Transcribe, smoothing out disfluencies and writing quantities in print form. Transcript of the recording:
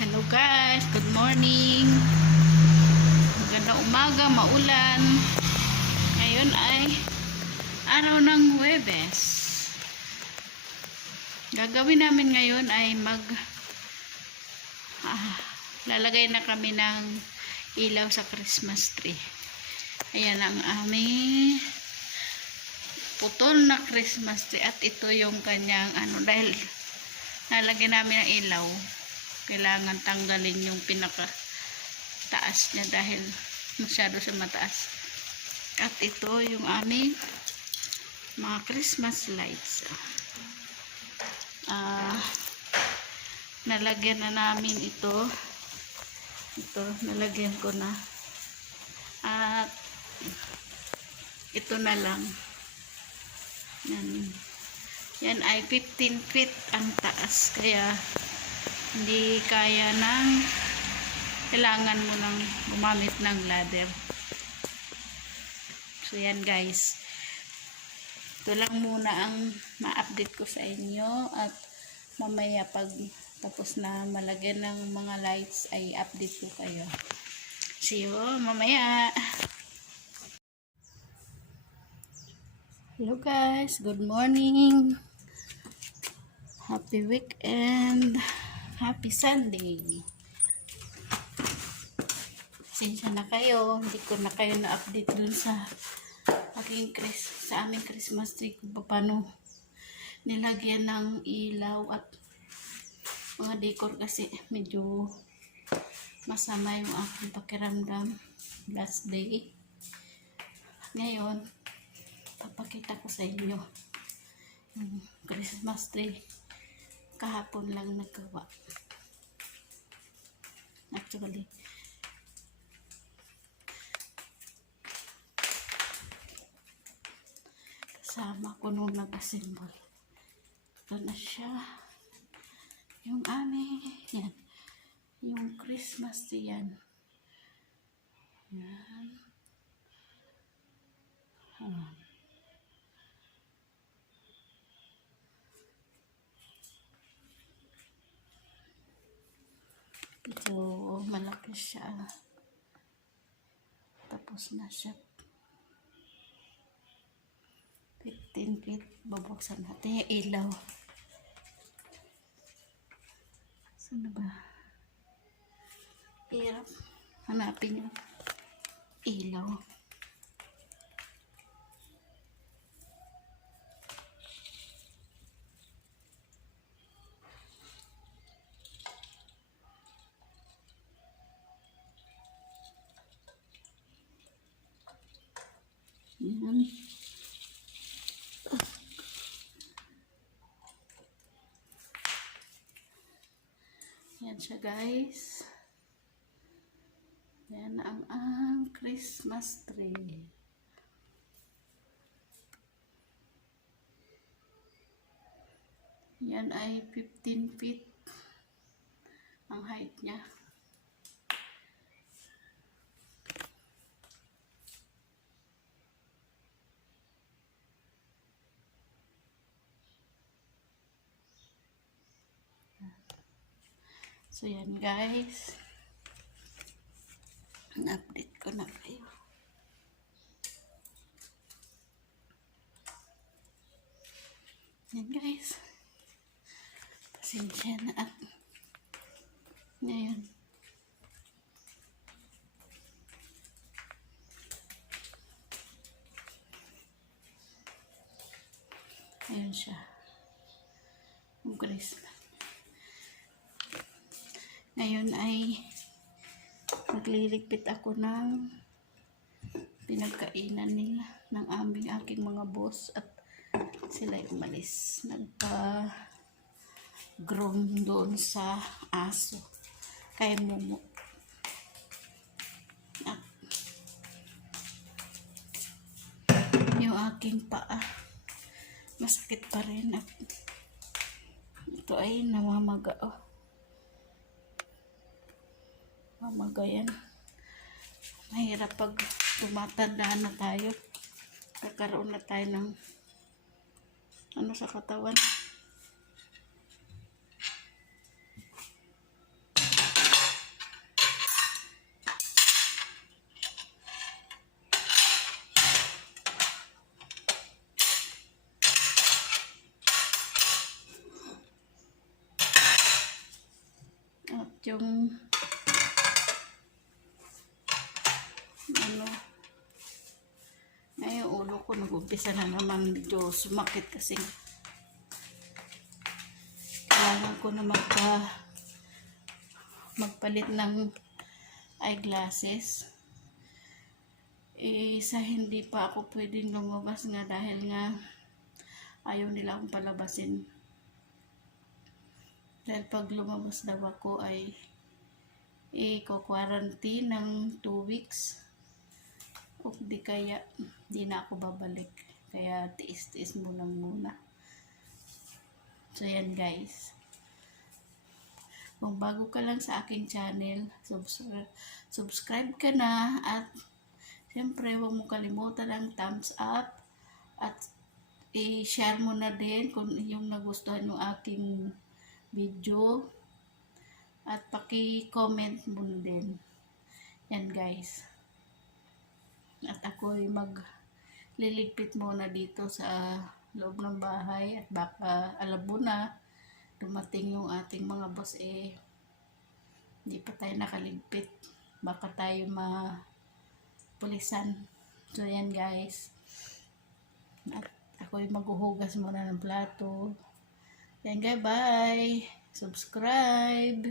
Hello guys, good morning. Magandang umaga, maulan. Ngayon ay araw ng Huwebes. Gagawin namin ngayon ay lalagay na kami ng ilaw sa Christmas tree. Ayan ang aming putol na Christmas tree at ito yung kanyang dahil nalagyan namin ng ilaw, kailangan tanggalin yung pinaka taas niya dahil masyado sa mataas. At ito yung aming mga Christmas lights. Nalagyan na namin ito, nalagyan ko na, at ito na lang. Yan ay 15 feet ang taas, kaya hindi kaya kailangan mo nang gumamit ng ladder. So yan guys, ito lang muna ang ma-update ko sa inyo, at mamaya pag tapos na malagyan ng mga lights ay update ko kayo. See you mamaya. Hello guys, good morning, happy weekend, happy Sunday. Pasensya na kayo, hindi ko na kayo na-update dun sa aming Christmas tree kung paano nilagyan ng ilaw at mga decor, kasi medyo masama yung aking pakiramdam last day. Ngayon papakita ko sa inyo yung Christmas tree. Kahapon lang nagawa. Actually, kasama ko nung nag-assemble. Ito na siya. Yung yan. Yung Christmas tree yan. Yan. Ito, malaki siya. Tapos na siya. 15 feet. Babuksan natin yung ilaw. Saan ba? Hirap hanapin yung ilaw. Yan. Yan siya guys. Yan ang Christmas tree. Yan ay 15 feet ang height niya. So yan guys, update ko na kayo. Yan guys, pasensya na at ngayon ayun siya, yung Christmas. Ngayon ay nagliligpit ako ng pinagkainan nila ng aking mga boss, at sila umalis. Nagpa-groom doon sa aso kay Momo. At yung aking paa masakit pa rin, at ito ay namamaga. Mamagayan. Mahirap pag tumatanda na tayo. Kakaroon na tayo ng sa katawan. yung ano, ngayon ulo ko nag-umpisa na naman medyo sumakit kasi kailangan ko na magpalit ng eyeglasses. Sa hindi pa ako pwedeng lumabas nga dahil nga ayaw nila akong palabasin. Dahil pag lumabas daw ako ay ko-quarantine ng 2 weeks. O di kaya di na ako babalik. Kaya tiis-tiis mo lang muna. So yan guys. Kung bago ka lang sa aking channel, subscribe ka na at siyempre huwag mo kalimutan ang thumbs up at i-share mo na din kung yung nagustuhan yung aking video at paki-comment mo na din. Yan guys. At ako'y magliligpit muna dito sa loob ng bahay at baka alabo na dumating yung ating mga boss hindi pa tayo nakaligpit. Baka tayo pulisan. So yan guys. At ako'y maghuhugas muna ng plato. Yan guys, bye! Subscribe!